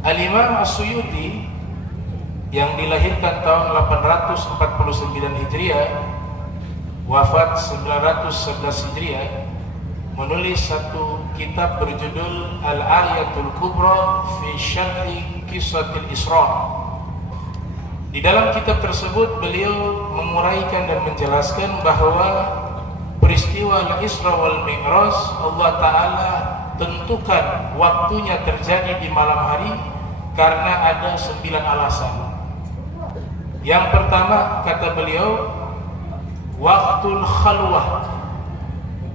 Al-Imam As-Suyuti yang dilahirkan tahun 849 Hijriah, wafat 911 Hijriah, menulis satu kitab berjudul Al-Ayatul Kubra fi Syarhi Qissatil Isra. Di dalam kitab tersebut beliau menguraikan dan menjelaskan bahwa peristiwa Al-Isra wal Mi'raj Allah Ta'ala tentukan waktunya terjadi di malam hari karena ada 9 alasan. Yang pertama, kata beliau, waktul khalwah.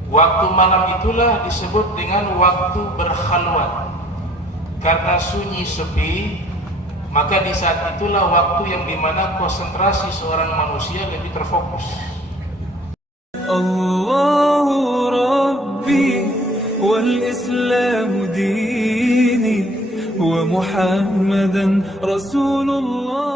Waktu malam itulah disebut dengan waktu berkhalwat. Karena sunyi sepi, maka di saat itulah waktu yang dimana konsentrasi seorang manusia lebih terfokus. Allahu Rabbi wal Islam dini wa Muhammadan Rasulullah.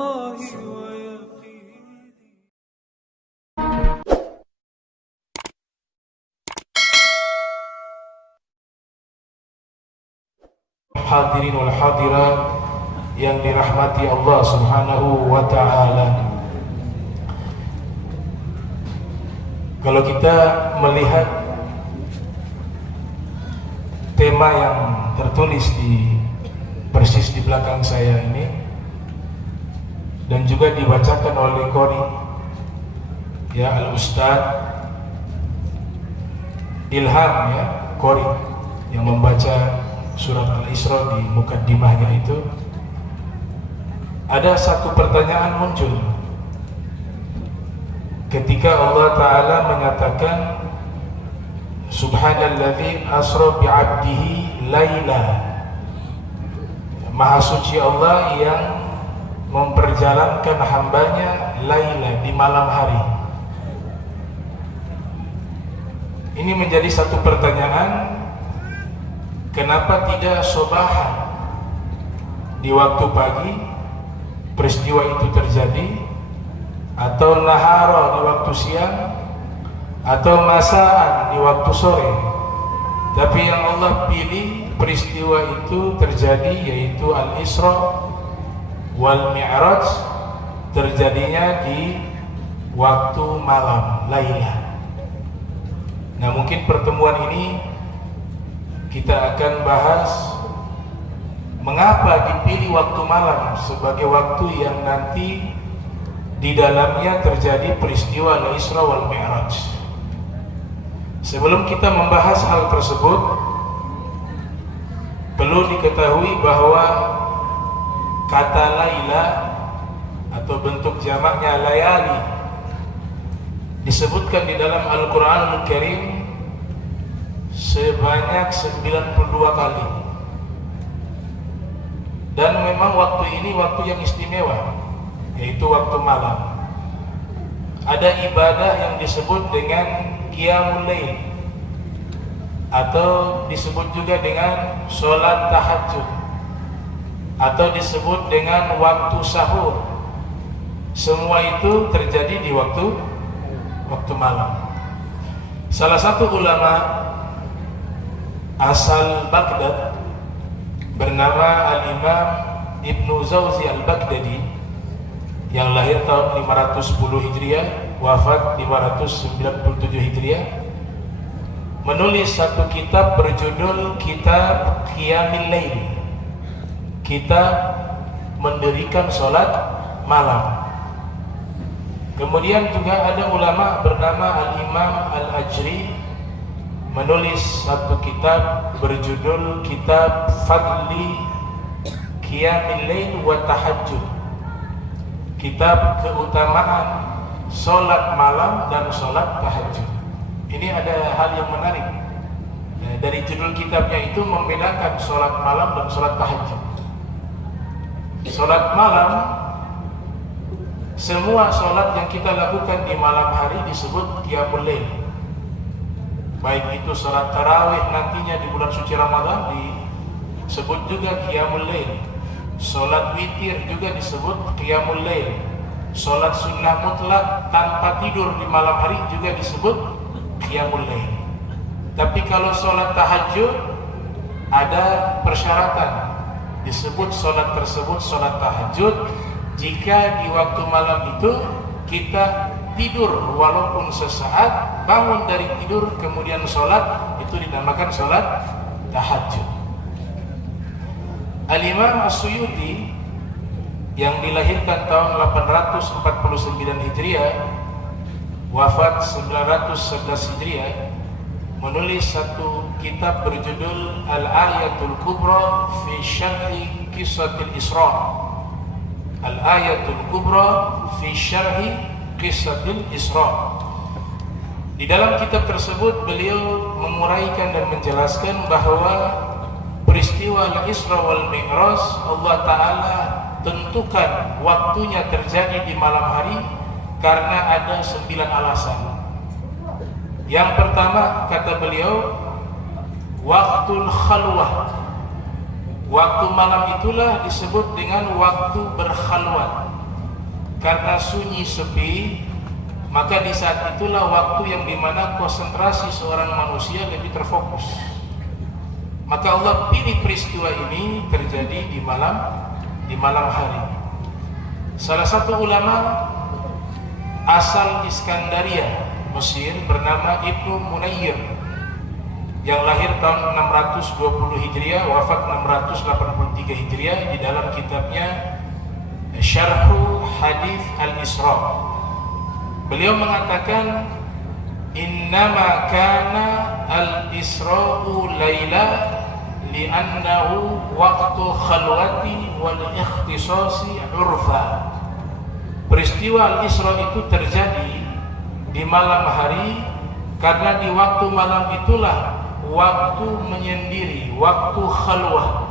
Hadirin wal hadirat yang dirahmati Allah Subhanahu wa ta'ala. Kalau kita melihat tema yang tertulis persis di belakang saya ini dan juga dibacakan oleh Qori ya, Al-Ustaz Ilham ya, Qori yang membaca surat Al-Isra di mukaddimahnya itu, ada satu pertanyaan muncul ketika Allah Ta'ala menyatakan Subhanalladzi asra bi'abdihi laila. Maha suci Allah yang memperjalankan hambanya laila, di malam hari. Ini menjadi satu pertanyaan, kenapa tidak sobahan di waktu pagi peristiwa itu terjadi, atau nahara di waktu siang, atau masaan di waktu sore? Tapi yang Allah pilih peristiwa itu terjadi, yaitu Al-Isra wal Mi'raj, terjadinya di waktu malam, laila. Nah, mungkin pertemuan ini kita akan bahas mengapa dipilih waktu malam sebagai waktu yang nanti di dalamnya terjadi peristiwa Al-Isra wal Mi'raj. Sebelum kita membahas hal tersebut, perlu diketahui bahwa kata laila atau bentuk jamaknya layali disebutkan di dalam Al-Quranul Karim sebanyak 92 kali. Dan memang waktu ini waktu yang istimewa, yaitu waktu malam. Ada ibadah yang disebut dengan Qiyamul Lail, atau disebut juga dengan sholat tahajud, atau disebut dengan waktu sahur. Semua itu terjadi di waktu malam. Salah satu ulama asal Baghdad bernama Al-Imam Ibnu Zawzi Al-Baghdadi yang lahir tahun 510 Hijriah, wafat 597 Hijriah, menulis satu kitab berjudul Kitab Qiyamil Lail, kitab mendirikan sholat malam. Kemudian juga ada ulama bernama Al-Imam Al-Ajri menulis satu kitab berjudul Kitab Fadli Qiyamil Lail wa Tahajjud, kitab keutamaan sholat malam dan sholat tahajud. Ini ada hal yang menarik. Dari judul kitabnya itu membedakan sholat malam dan sholat tahajud. Sholat malam, semua sholat yang kita lakukan di malam hari disebut Qiyamul Lail. Baik itu sholat tarawih nantinya di bulan suci Ramadan disebut juga Qiyamul Lail. Sholat witir juga disebut Qiyamul Lail. Sholat sunnah mutlak tanpa tidur di malam hari juga disebut Qiyamul Lail. Tapi kalau sholat tahajud ada persyaratan, disebut sholat tersebut sholat tahajud jika di waktu malam itu kita tidur walaupun sesaat, bangun dari tidur kemudian sholat, itu dinamakan sholat tahajud. Al-Imam As-Suyuti yang dilahirkan tahun 849 Hijriah, wafat 911 Hijriah, menulis satu kitab berjudul Al-Ayatul Kubra fi Syarhi Qissatil Isra. Al-Ayatul Kubra fi Syarhi Qissatil Isra. Di dalam kitab tersebut beliau menguraikan dan menjelaskan bahwa peristiwa Al-Isra wal Mi'raj Allah Ta'ala tentukan waktunya terjadi di malam hari karena ada 9 alasan. Yang pertama, kata beliau, waktul khalwah. Waktu malam itulah disebut dengan waktu berkhalwat. Karena sunyi sepi, maka di saat itulah waktu yang dimana konsentrasi seorang manusia lebih terfokus. Maka Allah pilih peristiwa ini terjadi di malam hari. Salah satu ulama asal Iskandaria, Mesir, bernama Ibnu Munayyir, yang lahir tahun 620 Hijriah, wafat 683 Hijriah, di dalam kitabnya Syarhu Hadits Al-Isra. Beliau mengatakan, innama kana al-Isra'u laila li'annahu waqtu khalwati wal ikhtisasi urfa. Peristiwa Al-Isra itu terjadi di malam hari karena di waktu malam itulah waktu menyendiri, waktu khalwah,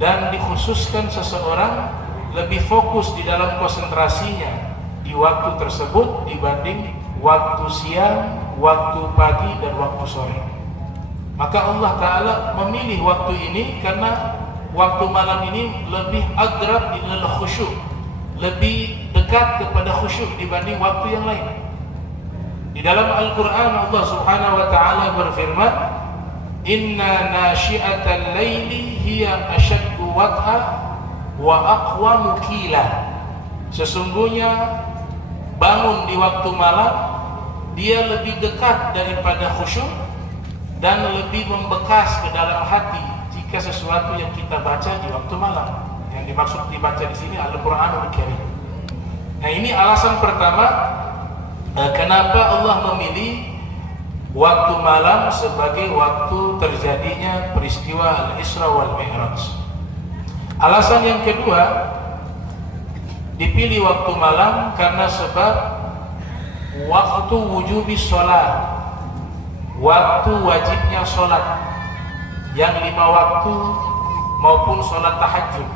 dan dikhususkan seseorang lebih fokus di dalam konsentrasinya di waktu tersebut dibanding waktu siang, waktu pagi, dan waktu sore. Maka Allah Ta'ala memilih waktu ini karena waktu malam ini lebih agrab ilal khusyuk, lebih dekat kepada khusyuk dibanding waktu yang lain. Di dalam Al-Quran Allah Subhanahu wa Ta'ala berfirman, inna nasyi'atal laili hiya ashaddu wat'a wa aqwamu qila. Sesungguhnya bangun di waktu malam dia lebih dekat daripada khusyuk dan lebih membekas ke dalam hati jika sesuatu yang kita baca di waktu malam. Yang dimaksud dibaca di sini Al-Qur'anul Karim. Nah, ini alasan pertama kenapa Allah memilih waktu malam sebagai waktu terjadinya peristiwa Al-Isra wal Mi'raj. Alasan yang kedua, dipilih waktu malam karena sebab waktu wujubi sholat, waktu wajibnya sholat, yang 5 waktu maupun sholat tahajud.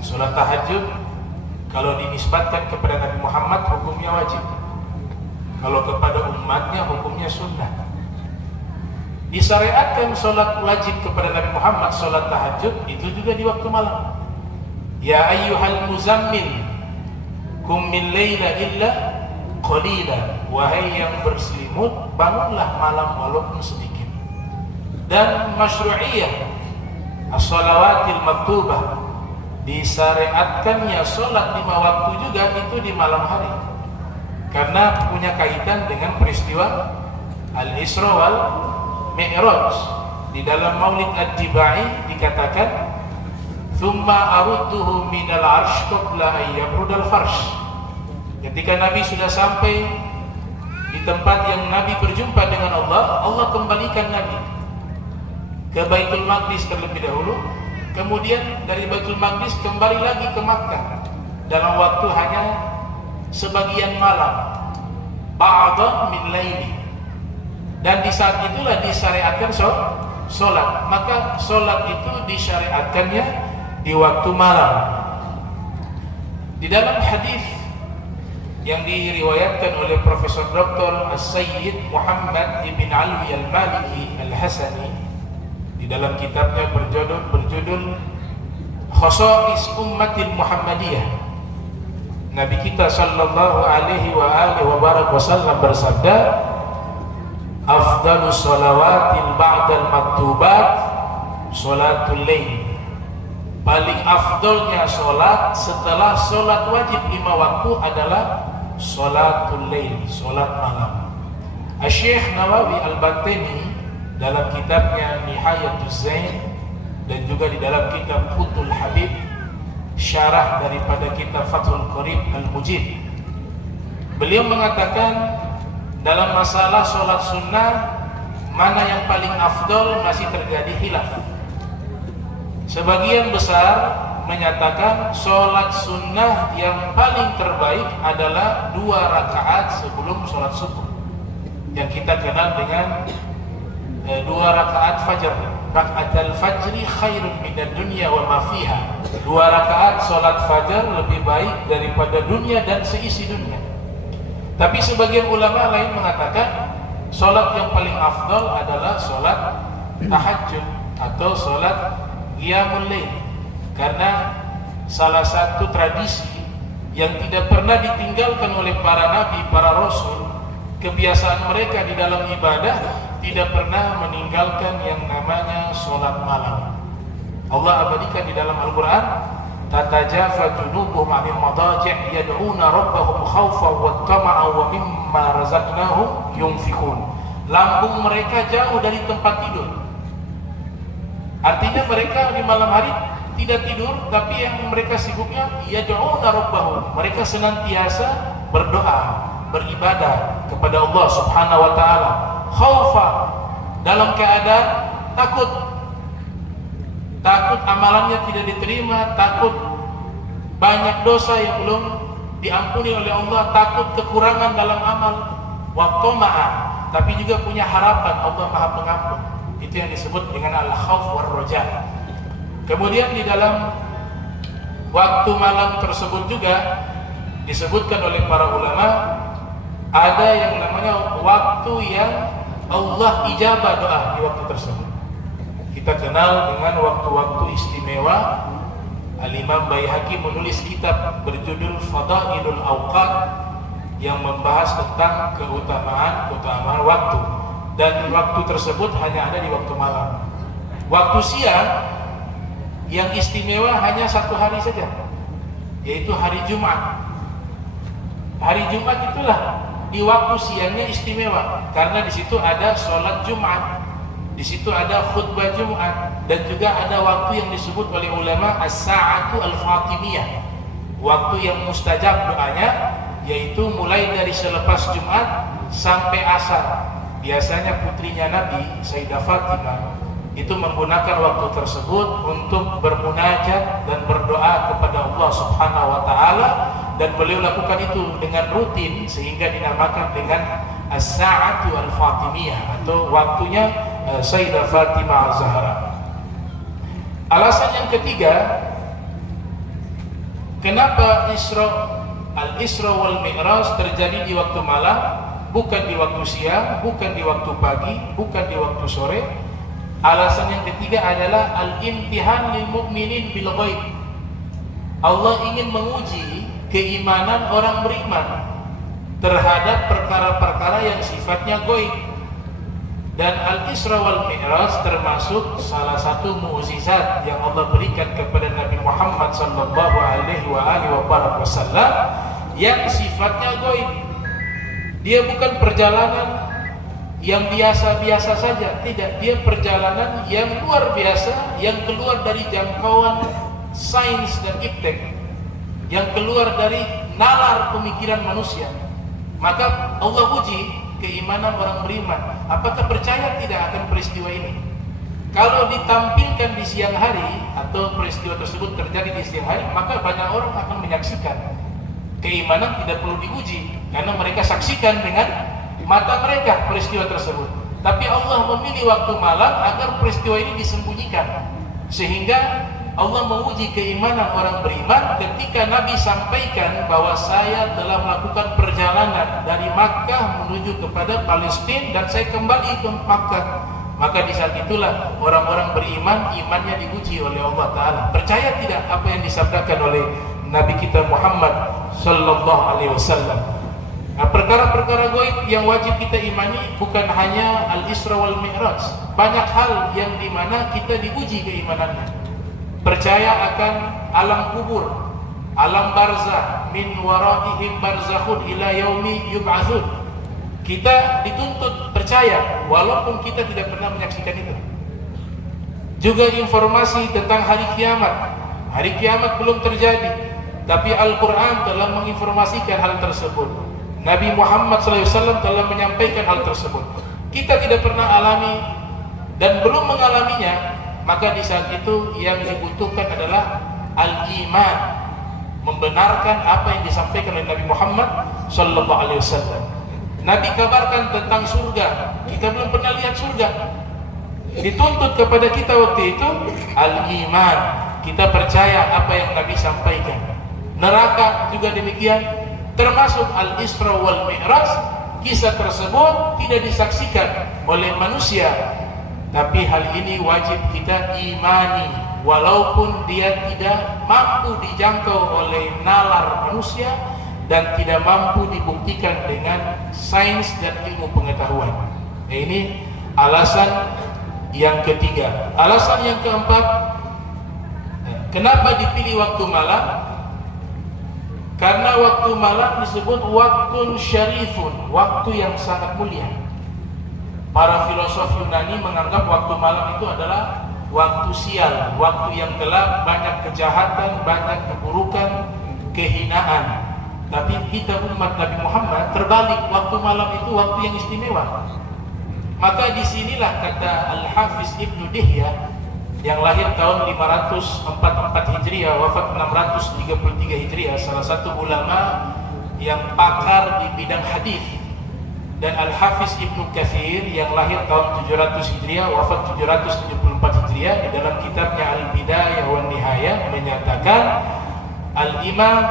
Sholat tahajud kalau dinisbatkan kepada Nabi Muhammad hukumnya wajib, kalau kepada umatnya hukumnya sunnah. Disyariatkan sholat wajib kepada Nabi Muhammad, sholat tahajud itu juga di waktu malam. Ya ayyuhal muzammil kum min laila illa qalila, wahai yang berselimut bangunlah malam walaupun sedikit. Dan masyru'iyah as-shalawatil maktubah, disyariatkannya sholat 5 waktu juga itu di malam hari karena punya kaitan dengan peristiwa Al-Isra wal Mi'raj. Di dalam Maulid Ad-Dibai dikatakan, thumma arudduhu minal arsh qabla ayyabrudal farsh. Ketika Nabi sudah sampai di tempat yang Nabi berjumpa dengan Allah, Allah kembalikan Nabi ke Baitul Maqdis terlebih dahulu, kemudian dari Baitul Maqdis kembali lagi ke Makkah dalam waktu hanya sebagian malam, ba'da min laili. Dan di saat itulah disyariatkan sholat. Maka sholat itu disyariatkannya di waktu malam. Di dalam hadis yang diriwayatkan oleh Profesor Dr. As-Sayyid Muhammad Ibn Alwi Al-Maliki Al-Hasani, di dalam kitabnya berjudul Khasa'is Ummatil Muhammadiyah, Nabi kita sallallahu alaihi wa sallam bersabda, afdalus shalawatil ba'dal maktubat sholatul lail. Paling afdolnya sholat setelah sholat wajib 5 waktu adalah sholatul lail, sholat malam. Syekh Nawawi Al-Batini dalam kitabnya Nihayatuz Zain dan juga di dalam kitab Qutul Habib, syarah daripada kitab Fathul Qarib Al-Mujib, beliau mengatakan dalam masalah sholat sunnah mana yang paling afdol masih terjadi khilaf. Sebagian besar menyatakan sholat sunnah yang paling terbaik adalah 2 rakaat sebelum sholat subuh, yang kita kenal dengan 2 rakaat fajar. Rakaatul fajri khairun minad dunya wa ma fiha. 2 rakaat sholat fajar lebih baik daripada dunia dan seisi dunia. Tapi sebagian ulama lain mengatakan sholat yang paling afdal adalah sholat tahajud atau sholat qiyamul lail, karena salah satu tradisi yang tidak pernah ditinggalkan oleh para nabi, para rasul, kebiasaan mereka di dalam ibadah tidak pernah meninggalkan yang namanya sholat malam. Allah abadikan di dalam Al-Quran, tatajafa junubuhum 'anil madaji' yad'una rabbahum khawfan wa tama'an wa mimma razaqnahum yunfiqun. Lambung mereka jauh dari tempat tidur. Artinya mereka di malam hari tidak tidur, tapi yang mereka sibuknya yad'una rabbahum. Mereka senantiasa berdoa, beribadah kepada Allah Subhanahu wa taala. Khaufa, dalam keadaan takut amalannya tidak diterima, takut banyak dosa yang belum diampuni oleh Allah, takut kekurangan dalam amal. Wa tama'an, tapi juga punya harapan Allah Maha Pengampun. Itu yang disebut dengan al-khauf war raja. Kemudian di dalam waktu malam tersebut juga disebutkan oleh para ulama ada yang namanya waktu yang Allah ijabah doa di waktu tersebut. Kita kenal dengan waktu-waktu istimewa. Al-Imam Baihaqi menulis kitab berjudul Fadailul Awqat yang membahas tentang keutamaan waktu, dan waktu tersebut hanya ada di waktu malam. Waktu siang yang istimewa hanya 1 hari saja, yaitu hari Jumat. Hari Jumat itulah di waktu siangnya istimewa, karena di situ ada sholat Jumat, di situ ada khutbah Jumat, dan juga ada waktu yang disebut oleh ulama as-sa'atu al-fatimiyah, waktu yang mustajab doanya, yaitu mulai dari selepas Jumat sampai asar. Biasanya putrinya Nabi, Sayyidah Fatimah, itu menggunakan waktu tersebut untuk bermunajat dan berdoa kepada Allah Subhanahu wa taala, dan beliau lakukan itu dengan rutin sehingga dinamakan dengan as-sa'atu al-fatimiyah atau waktunya Sayyidah Fatimah Az-Zahra. Alasan yang ketiga, kenapa Al-Isra wal Mi'raj terjadi di waktu malam, bukan di waktu siang, bukan di waktu pagi, bukan di waktu sore. Alasan yang ketiga adalah al-imtihan lil mu'minin bil ghaib. Allah ingin menguji keimanan orang beriman terhadap perkara-perkara yang sifatnya ghaib. Dan Al-Isra wal Mi'raj termasuk salah satu mukjizat yang Allah berikan kepada Nabi Muhammad sallallahu alaihi wasallam yang sifatnya ghaib. Dia bukan perjalanan yang biasa-biasa saja, tidak, dia perjalanan yang luar biasa, yang keluar dari jangkauan sains dan iptek, yang keluar dari nalar pemikiran manusia. Maka Allah uji keimanan orang beriman, apakah percaya tidak akan peristiwa ini. Kalau ditampilkan di siang hari atau peristiwa tersebut terjadi di siang hari, maka banyak orang akan menyaksikan. Keimanan tidak perlu diuji karena mereka saksikan dengan mata mereka peristiwa tersebut. Tapi Allah memilih waktu malam agar peristiwa ini disembunyikan, sehingga Allah menguji keimanan orang beriman ketika Nabi sampaikan bahwa saya telah melakukan perjalanan dari Makkah menuju kepada Palestina dan saya kembali ke Makkah. Maka di saat itulah orang-orang beriman imannya diuji oleh Allah Ta'ala. Percaya tidak apa yang disabdakan oleh Nabi kita Muhammad sallallahu alaihi wasallam. Nah, perkara-perkara gaib yang wajib kita imani bukan hanya Al-Isra wal Mi'raj. Banyak hal yang dimana kita diuji keimanannya. percaya akan alam kubur, alam barzah, min waraihim barzakhun ila yaumi yub'atsun. Kita dituntut percaya walaupun kita tidak pernah menyaksikan itu. Juga informasi tentang hari kiamat. Hari kiamat belum terjadi, tapi Al-Quran telah menginformasikan hal tersebut. Nabi Muhammad SAW telah menyampaikan hal tersebut. Kita tidak pernah alami dan belum mengalaminya, maka di saat itu yang dibutuhkan adalah al-iman, membenarkan apa yang disampaikan oleh Nabi Muhammad SAW. Nabi kabarkan tentang surga, kita belum pernah lihat surga. Dituntut kepada kita waktu itu al-iman, kita percaya apa yang Nabi sampaikan. Neraka juga demikian, termasuk al-Isra wal Mi'raj. Kisah tersebut tidak disaksikan oleh manusia, tapi hal ini wajib kita imani, walaupun dia tidak mampu dijangkau oleh nalar manusia dan tidak mampu dibuktikan dengan sains dan ilmu pengetahuan. Ini alasan yang ketiga. Alasan yang keempat, kenapa dipilih waktu malam? Karena waktu malam disebut waktun syarifun, waktu yang sangat mulia. Para filosof Yunani menganggap waktu malam itu adalah waktu sial, waktu yang gelap, banyak kejahatan, banyak keburukan, kehinaan. Tapi kita umat Nabi Muhammad terbalik, waktu malam itu waktu yang istimewa. Maka disinilah kata Al-Hafiz Ibnu Dihyah yang lahir tahun 544 Hijriah, wafat 633 Hijriah, salah satu ulama yang pakar di bidang hadis. Dan Al-Hafiz Ibnu Katsir yang lahir tahun 700 Hijriah, wafat 774 Hijriah, di dalam kitabnya Al-Bidayah wan Nihayah menyatakan Al-Imam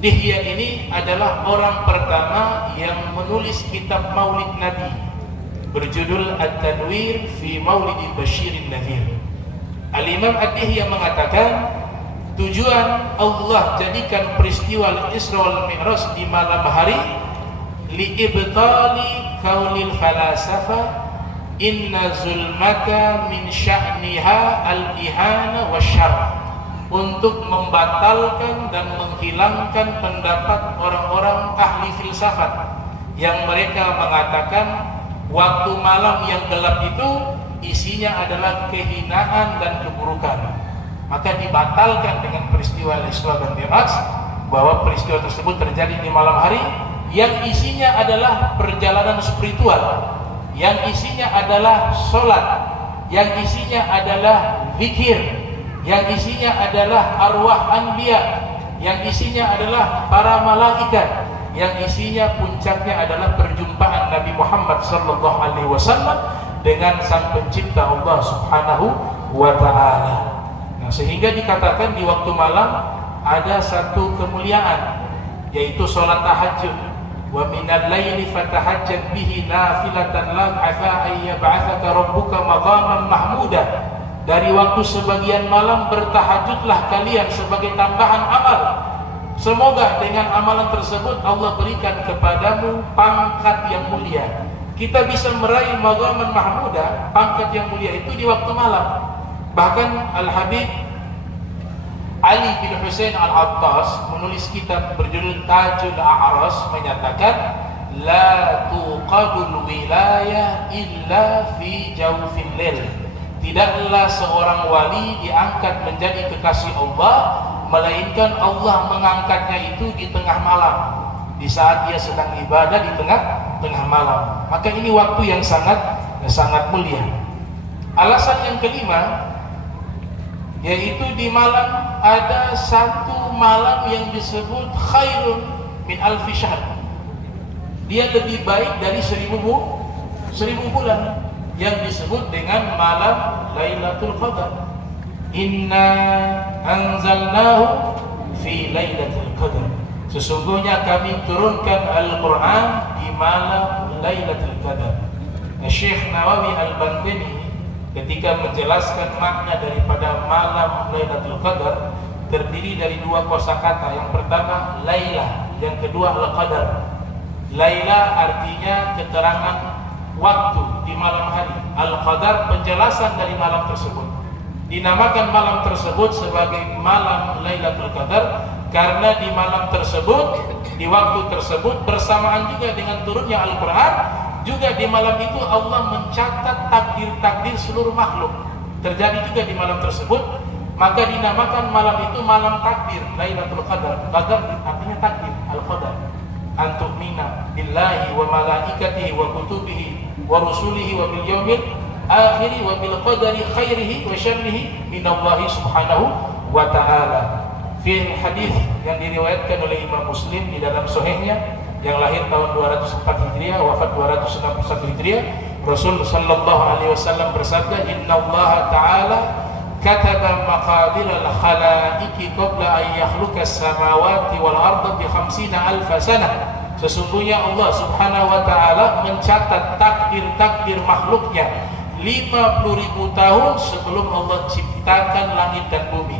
Dihyah ini adalah orang pertama yang menulis kitab Maulid Nabi berjudul At-Tanwir fi Maulidi Basyirin Nadhir. Al-Imam Ad-Dihyah mengatakan tujuan Allah jadikan peristiwa Isra wal Mi'raj di malam hari li'ibtali kaulil falasafa inna zulmata min sya'niha al-ihana wasyarr, untuk membatalkan dan menghilangkan pendapat orang-orang ahli filsafat yang mereka mengatakan waktu malam yang gelap itu isinya adalah kehinaan dan keburukan. Maka dibatalkan dengan peristiwa Isra dan Mi'raj, bahwa peristiwa tersebut terjadi di malam hari yang isinya adalah perjalanan spiritual, yang isinya adalah sholat, yang isinya adalah zikir, yang isinya adalah arwah anbiya, yang isinya adalah para malaikat, yang isinya puncaknya adalah perjumpaan Nabi Muhammad SAW dengan sang pencipta Allah Subhanahu wa ta'ala. Nah, sehingga dikatakan di waktu malam ada satu kemuliaan, yaitu sholat tahajud. Wa minal laili fatahajjad bihi nafilatan lak asa ayyab'atsaka rabbuka maqaman mahmuda. Dari waktu sebagian malam bertahajudlah kalian sebagai tambahan amal. Semoga dengan amalan tersebut Allah berikan kepadamu pangkat yang mulia. Kita bisa meraih maqaman mahmuda, pangkat yang mulia itu di waktu malam. Bahkan Al-Habib Ali bin Husain Al-Attas menulis kitab berjudul Tajul A'ras menyatakan la tuqadul wilayah illa fi jawfil lail. Tidaklah seorang wali diangkat menjadi kekasih Allah, melainkan Allah mengangkatnya itu di tengah malam, di saat dia sedang ibadah di tengah malam. Maka ini waktu yang sangat mulia. Alasan yang kelima, yaitu di malam ada satu malam yang disebut khairun min alfi syahr. Dia lebih baik dari 1000 bulan, yang disebut dengan malam Lailatul Qadar. Inna anzalnahu fi Lailatul Qadar. Sesungguhnya kami turunkan Al-Quran di malam Lailatul Qadar. Syekh Nawawi Al-Bantini ketika menjelaskan makna daripada malam Lailatul Qadar terdiri dari dua kosakata. Yang pertama Laila, yang kedua Al-Qadar. Laila artinya keterangan waktu di malam hari, Al-Qadar penjelasan dari malam tersebut. Dinamakan malam tersebut sebagai malam Lailatul Qadar karena di malam tersebut, di waktu tersebut bersamaan juga dengan turunnya Al-Quran, juga di malam itu Allah mencatat takdir-takdir seluruh makhluk. Terjadi juga di malam tersebut, maka dinamakan malam itu malam takdir, Lailatul Qadar. Qadar artinya takdir, Al-Qadar. Antu'mina billahi wa malaikatihi wa kutubihi wa rusulihi wa bil yaumil akhiri wa bil qadari khairihi wa syarrihi minallahi subhanahu wa ta'ala. Fi hadis yang diriwayatkan oleh Imam Muslim di dalam sahihnya, yang lahir tahun 204 Hijriah, wafat 261 Hijriah, Rasul sallallahu alaihi wasallam bersabda, "Innallaha ta'ala kataba maqadir al-khalaiqi qabla an yakhluqa as-samawati wal arda bi 50,000 sanah." Sesungguhnya Allah Subhanahu wa taala mencatat takdir-takdir makhluknya 50.000 tahun sebelum Allah ciptakan langit dan bumi.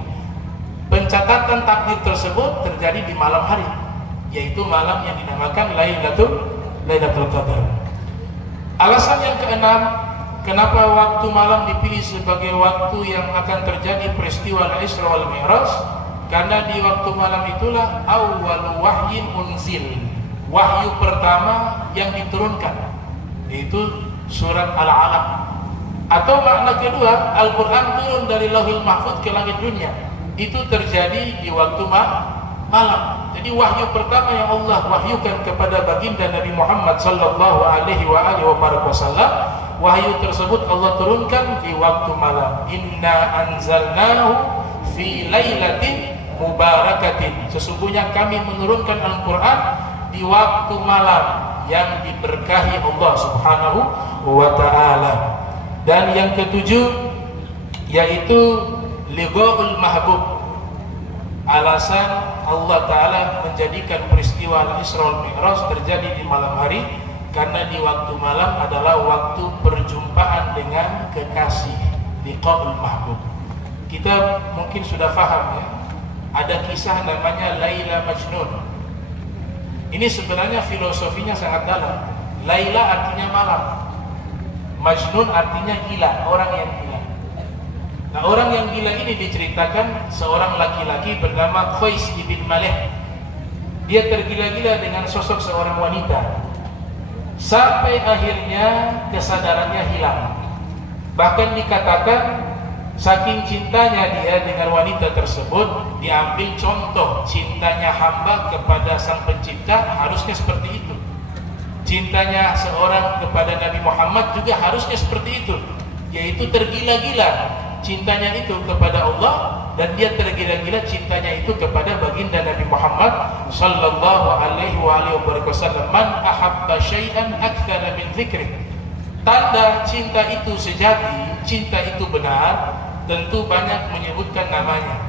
Pencatatan takdir tersebut terjadi di malam hari, yaitu malam yang dinamakan Lailatul Qadar. Alasan yang keenam, kenapa waktu malam dipilih sebagai waktu yang akan terjadi peristiwa Isra wal Mi'raj? Karena di waktu malam itulah awwal wahyin unzil, wahyu pertama yang diturunkan, yaitu surat Al-Alaq. Atau makna kedua, Al-Quran turun dari Lauhul Mahfuz ke langit dunia. Itu terjadi di waktu malam. Jadi wahyu pertama yang Allah wahyukan kepada baginda Nabi Muhammad sallallahu alaihi wasallam, wahyu tersebut Allah turunkan di waktu malam. Inna anzalnahu fi lailatin mubarakatin. Sesungguhnya kami menurunkan Al-Quran di waktu malam yang diberkahi Allah Subhanahu wa ta'ala. Dan yang ketujuh yaitu liqa'ul mahbub. Alasan Allah Ta'ala menjadikan peristiwa Al-Isra wal Mi'raj terjadi di malam hari karena di waktu malam adalah waktu perjumpaan dengan kekasih, liqa'ul mahbub. Kita mungkin sudah paham ya, ada kisah namanya Laila Majnun. Ini sebenarnya filosofinya sangat dalam. Laila artinya malam, Majnun artinya gila, orang yang gila. Nah, orang yang gila ini diceritakan seorang laki-laki bernama Qais ibn Malik. Dia tergila-gila dengan sosok seorang wanita sampai akhirnya kesadarannya hilang. Bahkan dikatakan saking cintanya dia dengan wanita tersebut, diambil contoh cintanya hamba kepada sang pencipta harusnya seperti itu. Cintanya seorang kepada Nabi Muhammad juga harusnya seperti itu, yaitu tergila-gila cintanya itu kepada Allah, dan dia tergila-gila cintanya itu kepada baginda Nabi Muhammad sallallahu alaihi wasallam. Man ahabba syai'an aktsara min dzikri. Tanda cinta itu sejati, cinta itu benar, tentu banyak menyebutkan namanya.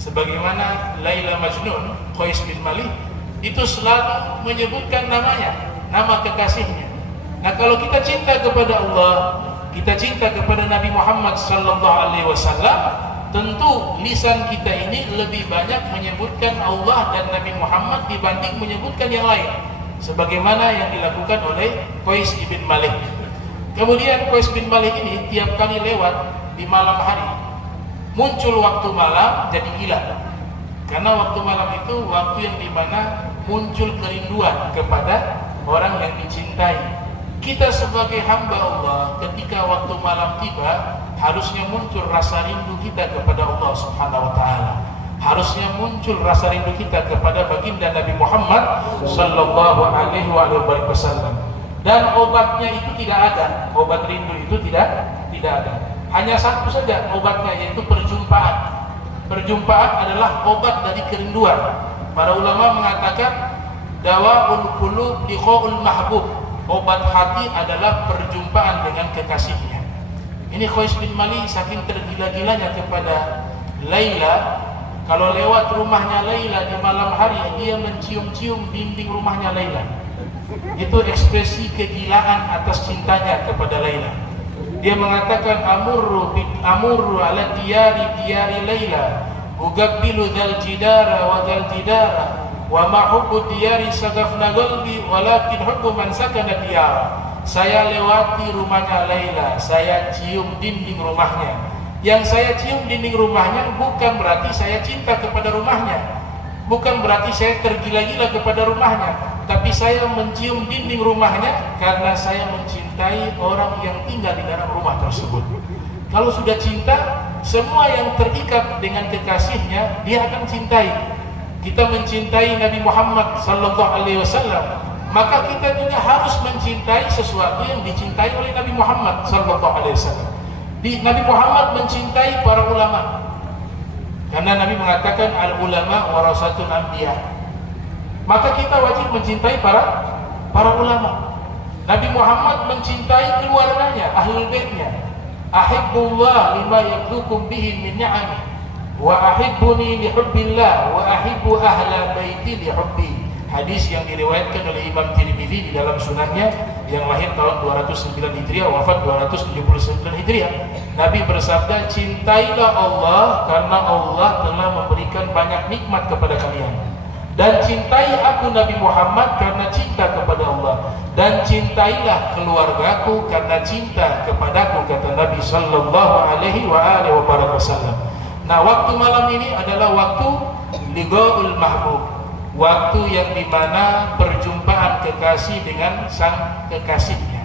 Sebagaimana Laila Majnun, Qais bin Malik itu selalu menyebutkan namanya, nama kekasihnya. Nah, kalau kita cinta kepada Allah, kita cinta kepada Nabi Muhammad sallallahu alaihi wasallam, tentu lisan kita ini lebih banyak menyebutkan Allah dan Nabi Muhammad dibanding menyebutkan yang lain, sebagaimana yang dilakukan oleh Qais bin Malik. Kemudian Qais bin Malik ini tiap kali lewat di malam hari, muncul waktu malam jadi gila. Karena waktu malam itu waktu yang dimana muncul kerinduan kepada orang yang dicintai. Kita sebagai hamba Allah, ketika waktu malam tiba, harusnya muncul rasa rindu kita kepada Allah Subhanahu wa ta'ala. Harusnya muncul rasa rindu kita kepada baginda Nabi Muhammad sallallahu alaihi wasallam. Dan obatnya itu tidak ada. Obat rindu itu tidak ada. Hanya satu saja obatnya, yaitu perjumpaan. Perjumpaan adalah obat dari kerinduan. Para ulama mengatakan dawaul qulub liqa'ul mahbub. Obat hati adalah perjumpaan dengan kekasihnya. Ini Qais bin Malik saking tergila-gilanya kepada Laila, kalau lewat rumahnya Laila di malam hari, dia mencium-cium dinding rumahnya Laila. Itu ekspresi kegilaan atas cintanya kepada Laila. Dia mengatakan amurru ala diyari Laila, ugabbilu dzal jidara wa dzal jidara. Wa ma hubbu diyari sagafna qalbi walakin hubbu man sakana diyar. Saya lewati rumahnya Laila, saya cium dinding rumahnya, Yang saya cium dinding rumahnya bukan berarti saya cinta kepada rumahnya, bukan berarti saya tergila-gila kepada rumahnya, tapi saya mencium dinding rumahnya karena saya mencintai orang yang tinggal di dalam rumah tersebut. Kalau sudah cinta, semua yang terikat dengan kekasihnya dia akan cintai. Kita mencintai Nabi Muhammad sallallahu alaihi wasallam, maka kita juga harus mencintai sesuatu yang dicintai oleh Nabi Muhammad sallallahu alaihi wasallam. Nabi Muhammad mencintai para ulama, karena Nabi mengatakan al ulama warasatul anbiya. Maka kita wajib mencintai para ulama. Nabi Muhammad mencintai keluarganya, ahlul baitnya. Ahibbullah lima yabdukum bihi min ni'ami wa ahibbuni li hubbillah wa ahibbu ahla baiti li hubbi. Hadis yang diriwayatkan oleh Imam Tirmidzi di dalam sunannya, yang lahir tahun 209 Hijriah, wafat 279 Hijriah. Nabi bersabda, cintailah Allah karena Allah telah memberikan banyak nikmat kepada kalian, dan cintai aku Nabi Muhammad karena cinta kepada Allah, dan cintailah keluargaku karena cinta kepadaku, kata Nabi sallallahu alaihi wasallam. Nah, waktu malam ini adalah waktu liqaul mahbub, waktu yang dimana perjumpaan kekasih dengan sang kekasihnya.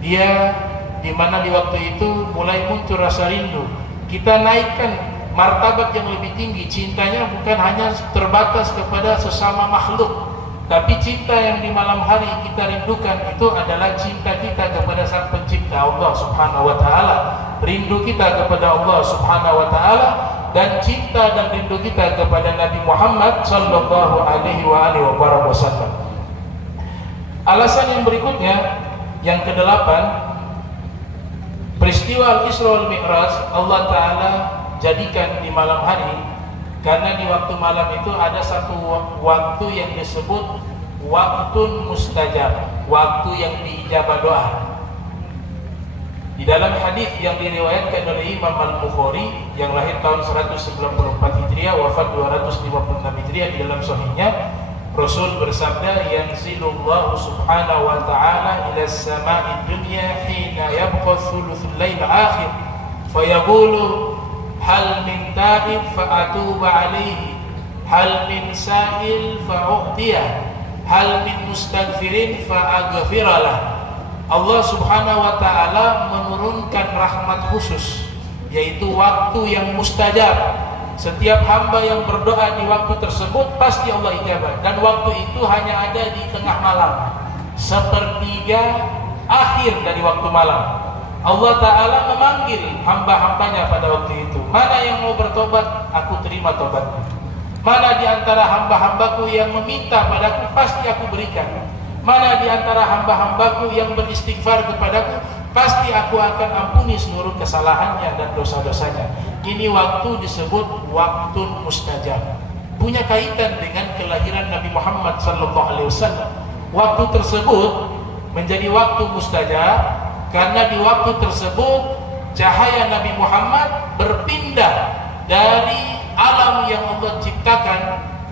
Dia dimana di waktu itu mulai muncul rasa rindu. Kita naikkan martabat yang lebih tinggi. Cintanya bukan hanya terbatas kepada sesama makhluk, tapi cinta yang di malam hari kita rindukan itu adalah cinta kita kepada sang pencipta Allah subhanahu wa ta'ala, rindu kita kepada Allah subhanahu wa ta'ala, dan cinta dan rindu kita kepada Nabi Muhammad sallallahu alaihi wasallam. Alasan yang berikutnya, yang kedelapan, peristiwa Al-Isra wal Mi'raj Allah Ta'ala jadikan di malam hari, karena di waktu malam itu ada satu waktu yang disebut waktu mustajab, waktu yang diijabah doa. Di dalam hadis yang diriwayatkan oleh Imam Al-Bukhari yang lahir tahun 194 Hijriah, wafat 256 Hijriah, di dalam sahihnya Rasul bersabda, yanzilullahu subhanahu wa ta'ala ila as-sama'i dunya hina yabqa thuluthul lail akhir fayaqulu hal min ta'ib fa'atuba alaihi, hal min sa'il fa'u'tiyah, hal min mustaghfirin fa'aghfiralah. Allah subhanahu wa ta'ala menurunkan rahmat khusus, yaitu waktu yang mustajab. Setiap hamba yang berdoa di waktu tersebut pasti Allah ijabah, dan waktu itu hanya ada di tengah malam, sepertiga akhir dari waktu malam. Allah Ta'ala memanggil hamba-hambanya pada waktu itu. Mana yang mau bertobat, aku terima tobatnya. Mana di antara hamba-hambaku yang meminta padaku, pasti aku berikan. Mana di antara hamba-hambaku yang beristighfar kepadaku, pasti aku akan ampuni seluruh kesalahannya dan dosa-dosanya. Ini waktu disebut waktu mustajab. Punya kaitan dengan kelahiran Nabi Muhammad SAW. Waktu tersebut menjadi waktu mustajab karena di waktu tersebut cahaya Nabi Muhammad berpindah dari alam yang Allah ciptakan.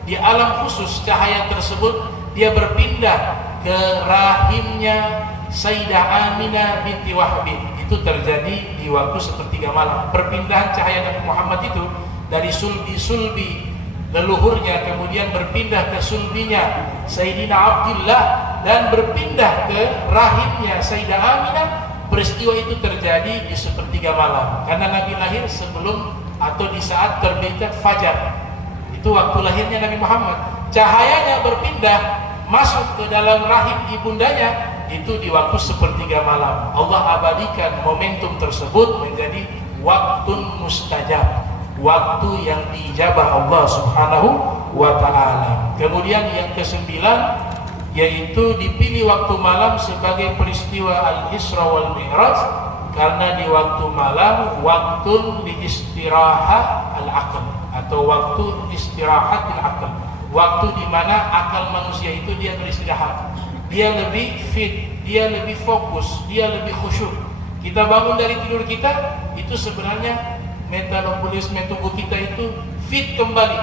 Di alam khusus cahaya tersebut dia berpindah ke rahimnya Sayyidah Aminah binti Wahb. Itu terjadi di waktu sepertiga malam. Perpindahan cahaya Nabi Muhammad itu dari sulbi leluhurnya kemudian berpindah ke sulbinya Sayyidina Abdullah dan berpindah ke rahimnya Sayyidah Aminah. Peristiwa itu terjadi di sepertiga malam karena Nabi lahir sebelum atau di saat terbitnya fajar. Itu waktu lahirnya Nabi Muhammad. Cahayanya berpindah masuk ke dalam rahim ibundanya itu di waktu sepertiga malam. Allah abadikan momentum tersebut menjadi waktu mustajab, waktu yang diijabah Allah subhanahu wa ta'ala. Kemudian yang kesembilan, yaitu dipilih waktu malam sebagai peristiwa Al-Isra wal Mi'raj karena di waktu malam waktu istirahat al-aql atau waktu istirahat al-aql, waktu di mana akal manusia itu dia beristirahat, dia lebih fit, dia lebih fokus, dia lebih khusyuk. Kita bangun dari tidur kita itu sebenarnya metabolisme tubuh kita itu fit kembali,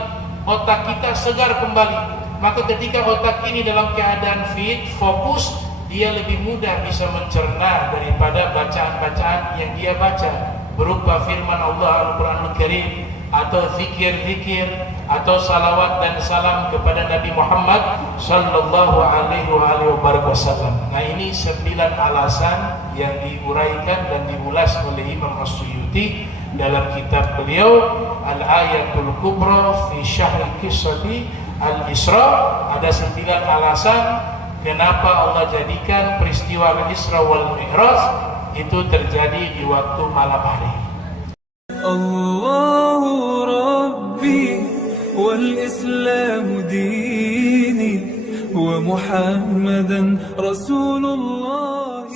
otak kita segar kembali. Maka ketika otak ini dalam keadaan fit, fokus, dia lebih mudah bisa mencerna daripada bacaan-bacaan yang dia baca. berupa firman Allah Al-Quranul Karim, atau zikir-zikir, atau salawat dan salam kepada Nabi Muhammad sallallahu alaihi wasallam. Nah, ini 9 alasan yang diuraikan dan diulas oleh Imam As-Suyuti dalam kitab beliau Al-Ayatul Kubra fi Syahri Qissati Al-Isra. Ada 9 alasan kenapa Allah jadikan peristiwa Al-Isra wal Mi'raj itu terjadi di waktu malam hari. الله ربي والإسلام ديني ومحمدا رسول الله